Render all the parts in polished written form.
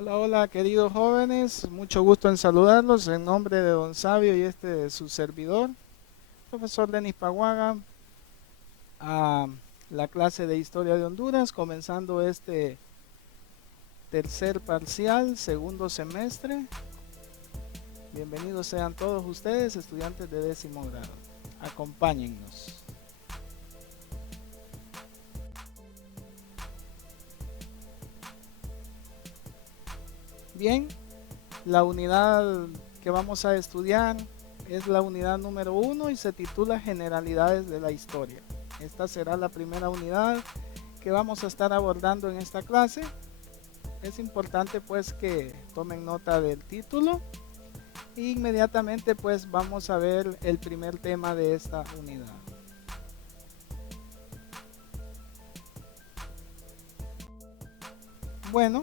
Hola, hola, queridos jóvenes, mucho gusto en saludarlos en nombre de Don Sabio y de su servidor, profesor Denis Paguaga, a la clase de Historia de Honduras, comenzando este tercer parcial, segundo semestre. Bienvenidos sean todos ustedes, estudiantes de 10º grado. Acompáñennos. Bien, la unidad que vamos a estudiar es la unidad número 1 y se titula Generalidades de la Historia. Esta será la primera unidad que vamos a estar abordando en esta clase. Es importante pues que tomen nota del título e inmediatamente pues vamos a ver el primer tema de esta unidad. Bueno,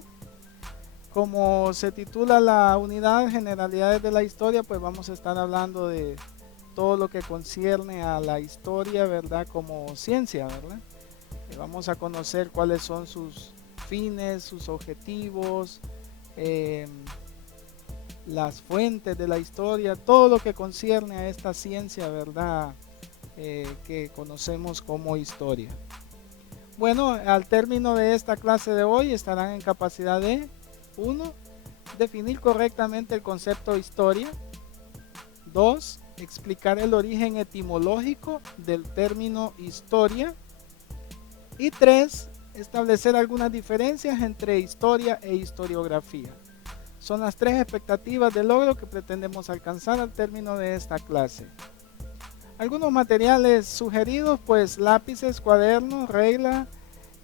como se titula la unidad Generalidades de la Historia, pues vamos a estar hablando de todo lo que concierne a la historia, ¿verdad? Como ciencia, ¿verdad? Vamos a conocer cuáles son sus fines, sus objetivos, eh, las fuentes de la historia, todo lo que concierne a esta ciencia, ¿verdad? Que conocemos como historia. Bueno, al término de esta clase de hoy estarán en capacidad de 1. Definir correctamente el concepto historia. 2. Explicar el origen etimológico del término historia. Y 3. Establecer algunas diferencias entre historia e historiografía. Son las 3 expectativas de logro que pretendemos alcanzar al término de esta clase. Algunos materiales sugeridos, pues lápices, cuadernos, regla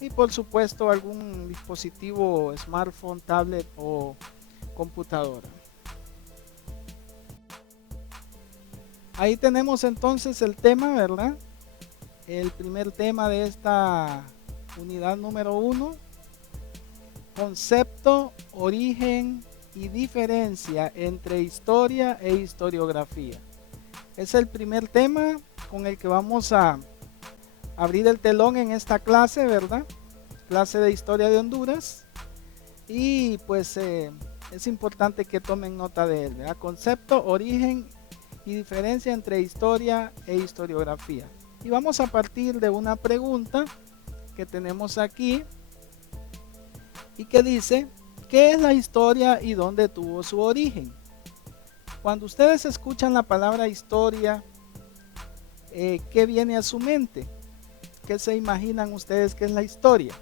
y por supuesto algún dispositivo smartphone, tablet o computadora. Ahí tenemos entonces el tema, ¿verdad? El primer tema de esta unidad número 1, concepto, origen y diferencia entre historia e historiografía. Es el primer tema con el que vamos a abrir el telón en esta clase, ¿verdad? Clase de Historia de Honduras. Y pues es importante que tomen nota de él, ¿verdad? Concepto, origen y diferencia entre historia e historiografía. Y vamos a partir de una pregunta que tenemos aquí y que dice, ¿qué es la historia y dónde tuvo su origen? Cuando ustedes escuchan la palabra historia, ¿qué viene a su mente? ¿Qué se imaginan ustedes que es la historia?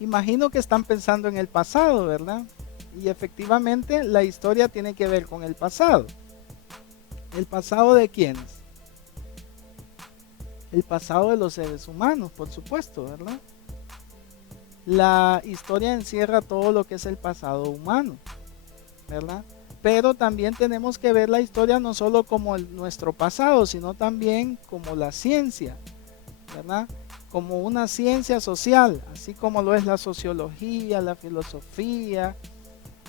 Imagino que están pensando en el pasado, ¿verdad? Y efectivamente la historia tiene que ver con el pasado. ¿El pasado de quiénes? El pasado de los seres humanos, por supuesto, ¿verdad? La historia encierra todo lo que es el pasado humano, ¿verdad? Pero también tenemos que ver la historia no solo como nuestro pasado, sino también como la ciencia, ¿verdad? Como una ciencia social, así como lo es la sociología, la filosofía,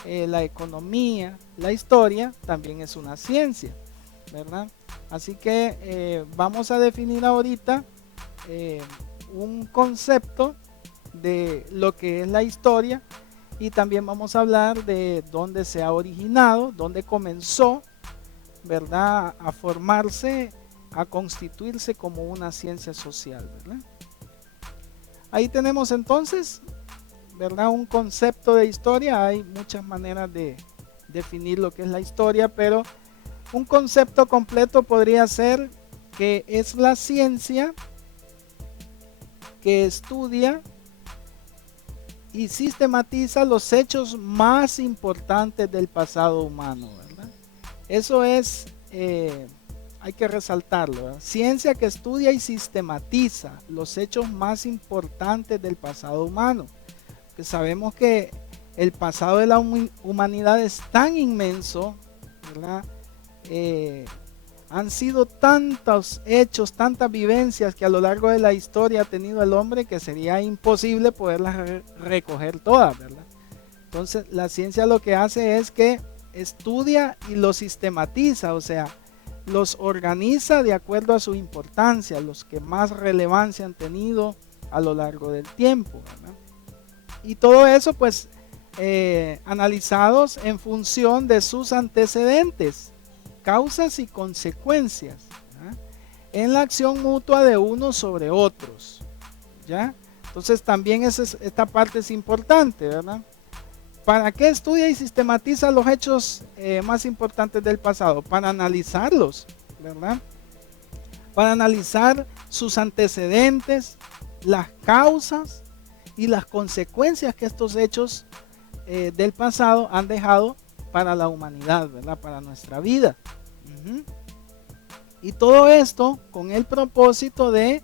la economía, la historia también es una ciencia, ¿verdad? Así que vamos a definir ahorita un concepto de lo que es la historia y también vamos a hablar de dónde se ha originado, dónde comenzó, ¿verdad? A formarse, a constituirse como una ciencia social, ¿verdad? Ahí tenemos entonces, ¿verdad? Un concepto de historia. Hay muchas maneras de definir lo que es la historia, pero un concepto completo podría ser que es la ciencia que estudia y sistematiza los hechos más importantes del pasado humano, ¿verdad? Eso es, hay que resaltarlo, ¿verdad? Ciencia que estudia y sistematiza los hechos más importantes del pasado humano. Que sabemos que el pasado de la humanidad es tan inmenso, ¿verdad? Han sido tantos hechos, tantas vivencias que a lo largo de la historia ha tenido el hombre que sería imposible poderlas recoger todas, ¿verdad? Entonces la ciencia lo que hace es que estudia y lo sistematiza, o sea, los organiza de acuerdo a su importancia, los que más relevancia han tenido a lo largo del tiempo, ¿verdad? Y todo eso pues analizados en función de sus antecedentes, causas y consecuencias, ¿verdad? En la acción mutua de unos sobre otros, ¿ya? Entonces también esta parte es importante, ¿verdad? ¿Para qué estudia y sistematiza los hechos más importantes del pasado? Para analizarlos, ¿verdad? Para analizar sus antecedentes, las causas y las consecuencias que estos hechos del pasado han dejado para la humanidad, ¿verdad? Para nuestra vida. Y todo esto con el propósito de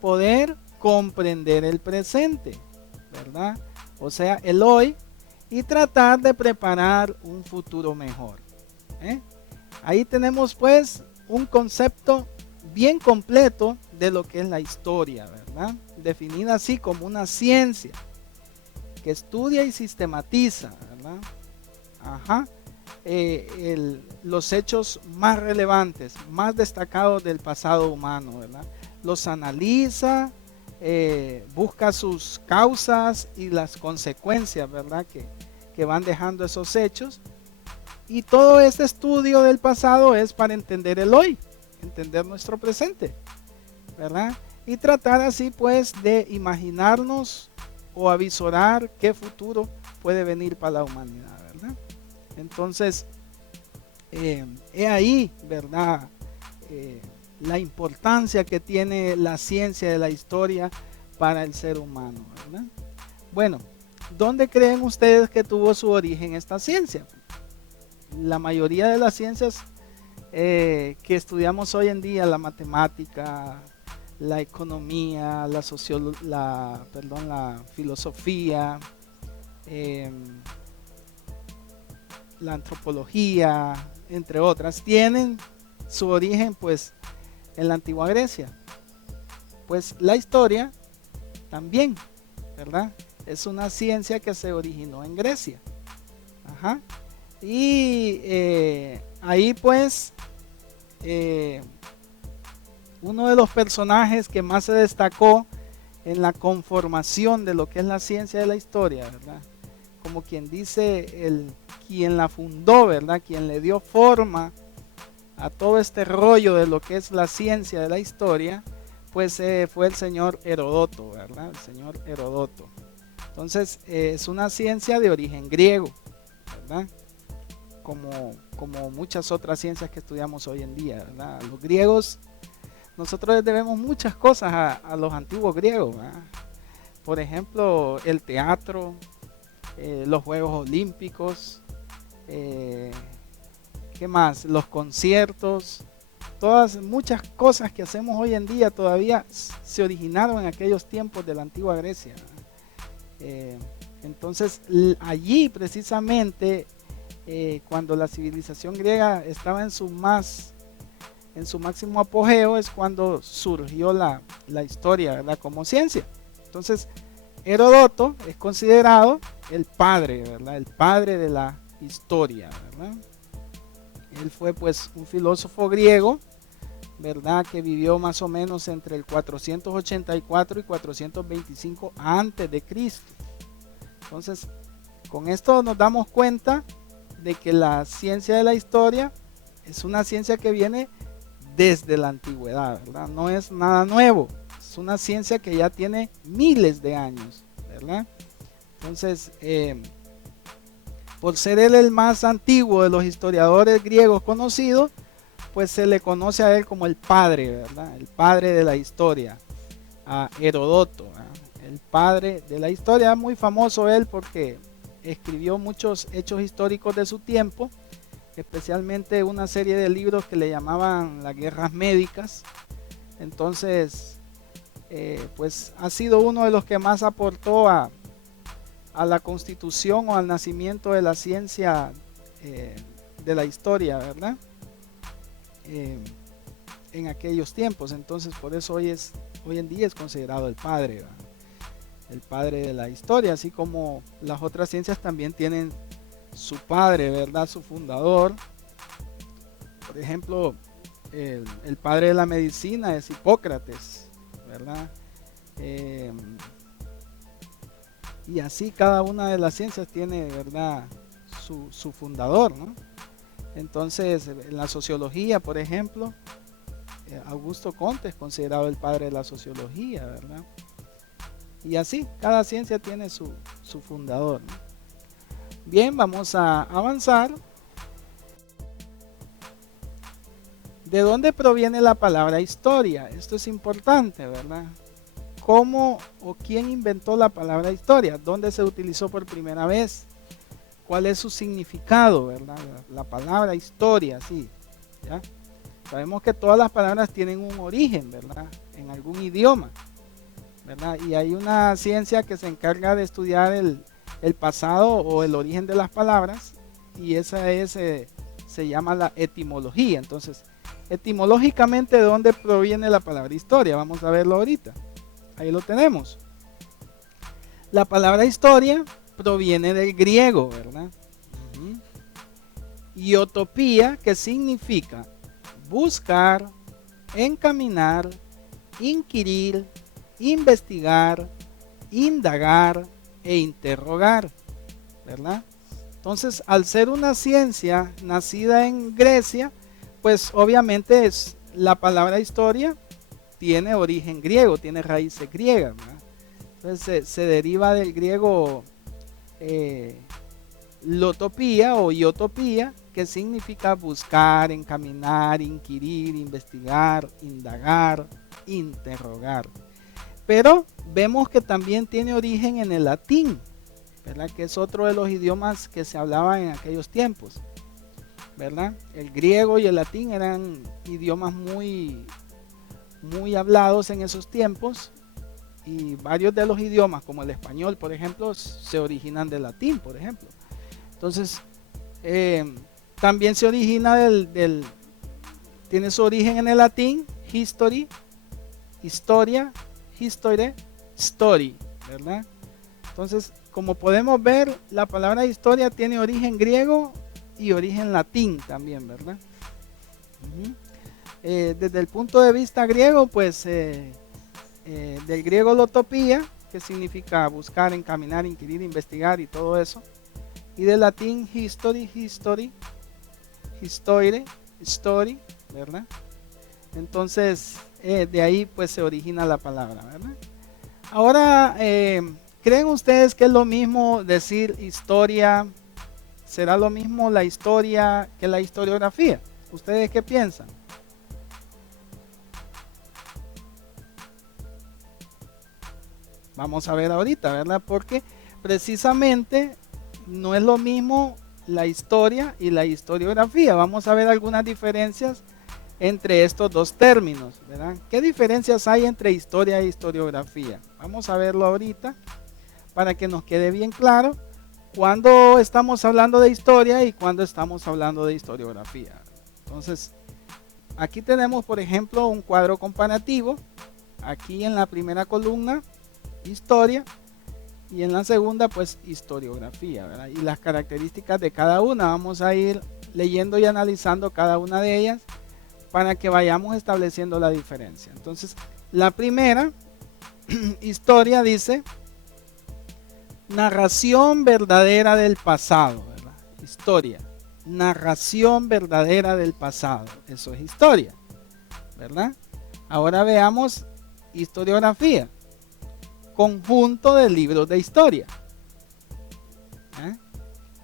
poder comprender el presente, ¿verdad? O sea, el hoy, y tratar de preparar un futuro mejor. Ahí tenemos pues un concepto bien completo de lo que es la historia, ¿verdad? Definida así como una ciencia que estudia y sistematiza, ¿verdad? Los hechos más relevantes, más destacados del pasado humano, ¿verdad? Los analiza, busca sus causas y las consecuencias, ¿verdad? Que van dejando esos hechos. Y todo este estudio del pasado es para entender el hoy, entender nuestro presente, ¿verdad? Y tratar así pues de imaginarnos o avisorar qué futuro puede venir para la humanidad, ¿verdad? Entonces, he ahí, ¿verdad? La importancia que tiene la ciencia de la historia para el ser humano, ¿verdad? Bueno, ¿dónde creen ustedes que tuvo su origen esta ciencia? La mayoría de las ciencias que estudiamos hoy en día, la matemática, la economía, la filosofía, la antropología, entre otras, tienen su origen pues en la antigua Grecia. Pues la historia también, ¿verdad? Es una ciencia que se originó en Grecia. Y ahí pues uno de los personajes que más se destacó en la conformación de lo que es la ciencia de la historia, ¿verdad? Como quien dice, quien la fundó, ¿verdad? Quien le dio forma a todo este rollo de lo que es la ciencia de la historia, pues fue el señor Heródoto, ¿verdad? El señor Heródoto. Entonces es una ciencia de origen griego, ¿verdad? Como muchas otras ciencias que estudiamos hoy en día, ¿verdad? Los griegos, nosotros les debemos muchas cosas a los antiguos griegos, ¿verdad? Por ejemplo, el teatro, los Juegos Olímpicos, ¿qué más? Los conciertos, muchas cosas que hacemos hoy en día todavía se originaron en aquellos tiempos de la antigua Grecia. Entonces allí precisamente cuando la civilización griega estaba en su máximo apogeo, es cuando surgió la historia, ¿verdad? Como ciencia. Entonces Heródoto es considerado el padre, ¿verdad? El padre de la historia, ¿verdad? Él fue pues un filósofo griego, ¿verdad? Que vivió más o menos entre el 484 y 425 antes de Cristo. Entonces, con esto nos damos cuenta de que la ciencia de la historia es una ciencia que viene desde la antigüedad, ¿verdad? No es nada nuevo, es una ciencia que ya tiene miles de años, ¿verdad? Entonces, por ser él el más antiguo de los historiadores griegos conocidos, pues se le conoce a él como el padre, ¿verdad? El padre de la historia, a Heródoto, ¿verdad? El padre de la historia, muy famoso él porque escribió muchos hechos históricos de su tiempo, especialmente una serie de libros que le llamaban las guerras médicas. Entonces, pues ha sido uno de los que más aportó a la constitución o al nacimiento de la ciencia de la historia, ¿verdad? En aquellos tiempos. Entonces, por eso hoy en día es considerado el padre, ¿verdad? El padre de la historia, así como las otras ciencias también tienen su padre, ¿verdad? Su fundador. Por ejemplo, el padre de la medicina es Hipócrates, ¿verdad? Y así cada una de las ciencias tiene, ¿verdad?, su fundador, ¿no? Entonces, en la sociología, por ejemplo, Augusto Comte es considerado el padre de la sociología, ¿verdad? Y así, cada ciencia tiene su fundador, ¿no? Bien, vamos a avanzar. ¿De dónde proviene la palabra historia? Esto es importante, ¿verdad? ¿Cómo o quién inventó la palabra historia? ¿Dónde se utilizó por primera vez? ¿Cuál es su significado, verdad? La palabra historia, sí, ¿ya? Sabemos que todas las palabras tienen un origen, ¿verdad? En algún idioma, ¿verdad? Y hay una ciencia que se encarga de estudiar el pasado o el origen de las palabras, y esa es, se llama la etimología. Entonces, etimológicamente, ¿de dónde proviene la palabra historia? Vamos a verlo ahorita. Ahí lo tenemos. La palabra historia proviene del griego, ¿verdad? Y utopía, que significa buscar, encaminar, inquirir, investigar, indagar e interrogar, ¿verdad? Entonces, al ser una ciencia nacida en Grecia, pues obviamente la palabra historia tiene origen griego, tiene raíces griegas, ¿verdad? Entonces se deriva del griego lotopía o iotopía, que significa buscar, encaminar, inquirir, investigar, indagar, interrogar. Pero vemos que también tiene origen en el latín, ¿verdad? Que es otro de los idiomas que se hablaban en aquellos tiempos, ¿verdad? El griego y el latín eran idiomas muy hablados en esos tiempos, y varios de los idiomas, como el español, por ejemplo, se originan del latín, por ejemplo. Entonces, también se origina tiene su origen en el latín, history, historia, history, story, ¿verdad? Entonces, como podemos ver, la palabra historia tiene origen griego y origen latín también, ¿verdad? Desde el punto de vista griego, pues del griego lotopía, que significa buscar, encaminar, inquirir, investigar y todo eso, y del latín history, story, ¿verdad? Entonces de ahí pues se origina la palabra, ¿verdad? Ahora, ¿creen ustedes que es lo mismo decir historia? ¿Será lo mismo la historia que la historiografía? ¿Ustedes qué piensan? Vamos a ver ahorita, ¿verdad? Porque precisamente no es lo mismo la historia y la historiografía. Vamos a ver algunas diferencias entre estos dos términos, ¿verdad? ¿Qué diferencias hay entre historia e historiografía? Vamos a verlo ahorita para que nos quede bien claro cuando estamos hablando de historia y cuando estamos hablando de historiografía. Entonces, aquí tenemos, por ejemplo, un cuadro comparativo. Aquí en la primera columna, historia, y en la segunda pues historiografía, ¿verdad? Y las características de cada una, vamos a ir leyendo y analizando cada una de ellas para que vayamos estableciendo la diferencia. Entonces, la primera, historia, dice narración verdadera del pasado, ¿verdad? Historia, narración verdadera del pasado, eso es historia, ¿verdad? Ahora veamos historiografía, conjunto de libros de historia,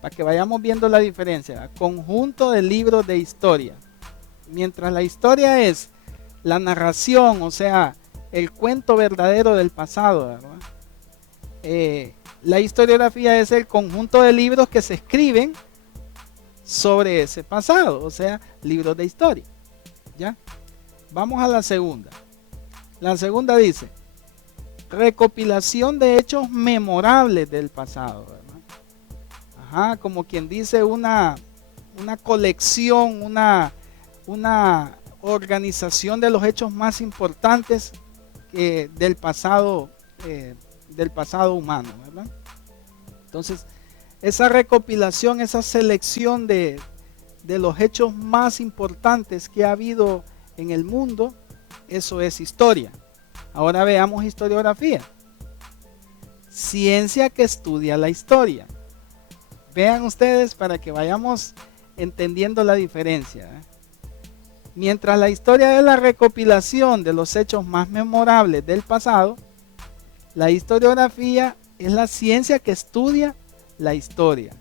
para que vayamos viendo la diferencia, ¿verdad? Conjunto de libros de historia. Mientras la historia es la narración, o sea, el cuento verdadero del pasado, ¿verdad? La historiografía es el conjunto de libros que se escriben sobre ese pasado, o sea, libros de historia, ¿ya? Vamos a la segunda. La segunda dice recopilación de hechos memorables del pasado, ¿verdad? Ajá, como quien dice una colección, una organización de los hechos más importantes del pasado humano, ¿verdad? Entonces, esa recopilación, esa selección de los hechos más importantes que ha habido en el mundo, eso es historia. Ahora veamos historiografía. Ciencia que estudia la historia. Vean ustedes para que vayamos entendiendo la diferencia. Mientras la historia es la recopilación de los hechos más memorables del pasado, la historiografía es la ciencia que estudia la historia,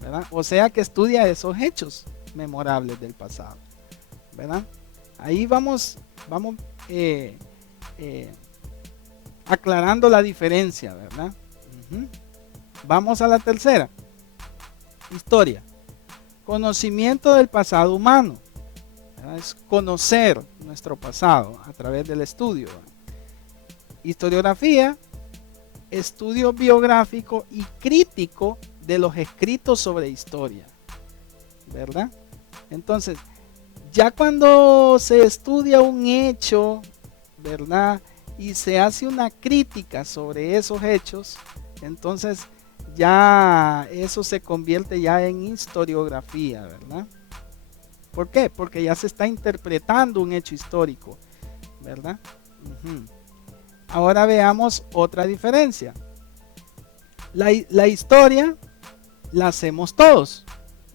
¿verdad? O sea, que estudia esos hechos memorables del pasado, ¿verdad? Ahí vamos aclarando la diferencia, ¿verdad? Vamos a la tercera. Historia. Conocimiento del pasado humano. ¿Verdad? Es conocer nuestro pasado a través del estudio. ¿Verdad? Historiografía. Estudio biográfico y crítico de los escritos sobre historia, ¿verdad? Entonces, ya cuando se estudia un hecho, ¿verdad? Y se hace una crítica sobre esos hechos, entonces ya eso se convierte ya en historiografía, ¿verdad? ¿Por qué? Porque ya se está interpretando un hecho histórico, ¿verdad? Ahora veamos otra diferencia. La historia la hacemos todos,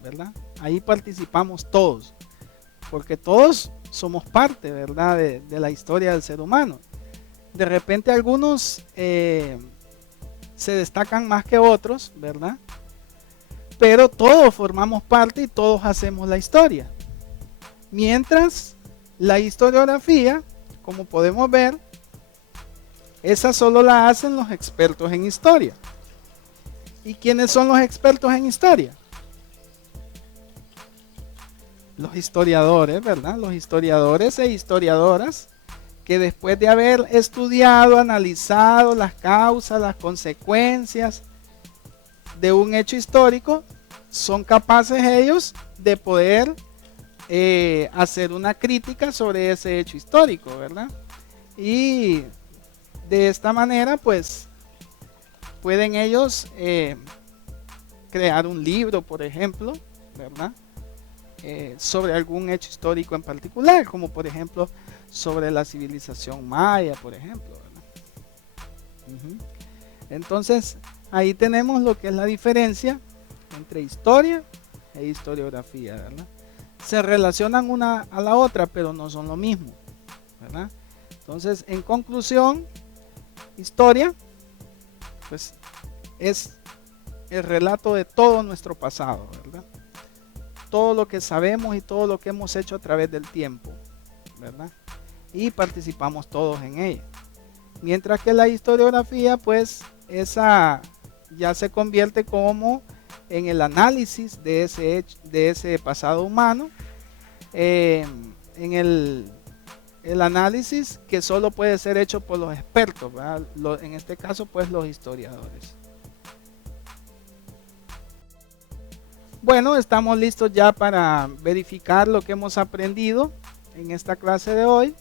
¿verdad? Ahí participamos todos, porque todos somos parte, ¿verdad? De la historia del ser humano. De repente algunos se destacan más que otros, ¿verdad? Pero todos formamos parte y todos hacemos la historia. Mientras la historiografía, como podemos ver, esa solo la hacen los expertos en historia. ¿Y quiénes son los expertos en historia? Los historiadores, ¿verdad? Los historiadores e historiadoras que después de haber estudiado, analizado las causas, las consecuencias de un hecho histórico, son capaces ellos de poder hacer una crítica sobre ese hecho histórico, ¿verdad? Y de esta manera, pues, pueden ellos crear un libro, por ejemplo, ¿verdad? Sobre algún hecho histórico en particular, como por ejemplo sobre la civilización maya, por ejemplo, ¿verdad? Entonces, ahí tenemos lo que es la diferencia entre historia e historiografía, ¿verdad? Se relacionan una a la otra, pero no son lo mismo, ¿verdad? Entonces, en conclusión, historia, pues, es el relato de todo nuestro pasado, ¿verdad? Todo lo que sabemos y todo lo que hemos hecho a través del tiempo, ¿verdad? Y participamos todos en ella. Mientras que la historiografía, pues, esa ya se convierte como en el análisis de ese pasado humano, en el análisis que solo puede ser hecho por los expertos, ¿verdad? En este caso, pues, los historiadores. Bueno, estamos listos ya para verificar lo que hemos aprendido en esta clase de hoy.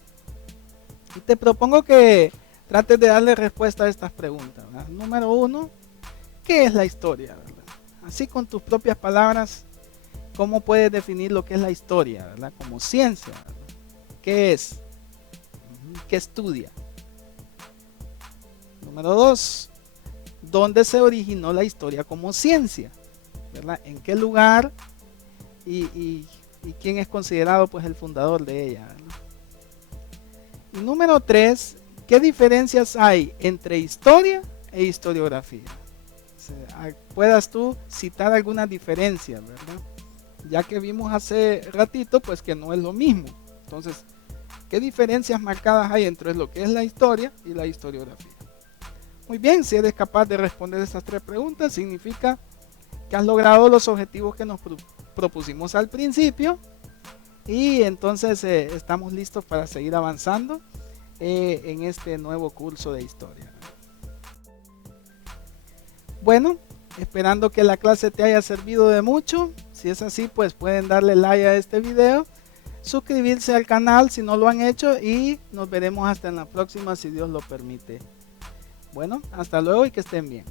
Y te propongo que trates de darle respuesta a estas preguntas, ¿verdad? Número 1, ¿qué es la historia, ¿verdad? Así, con tus propias palabras, ¿cómo puedes definir lo que es la historia, ¿verdad? Como ciencia, ¿verdad? ¿Qué es? ¿Qué estudia? Número 2, ¿dónde se originó la historia como ciencia? ¿Verdad? ¿En qué lugar y quién es considerado, pues, el fundador de ella, ¿verdad? Y número 3, ¿qué diferencias hay entre historia e historiografía? O sea, puedas tú citar algunas diferencias, ¿verdad? Ya que vimos hace ratito, pues, que no es lo mismo. Entonces, ¿qué diferencias marcadas hay entre lo que es la historia y la historiografía? Muy bien, si eres capaz de responder estas 3 preguntas, significa que has logrado los objetivos que nos propusimos al principio, y entonces estamos listos para seguir avanzando en este nuevo curso de historia. Bueno, esperando que la clase te haya servido de mucho. Si es así, pues pueden darle like a este video, suscribirse al canal si no lo han hecho, y nos veremos hasta en la próxima, si Dios lo permite. Bueno, hasta luego y que estén bien.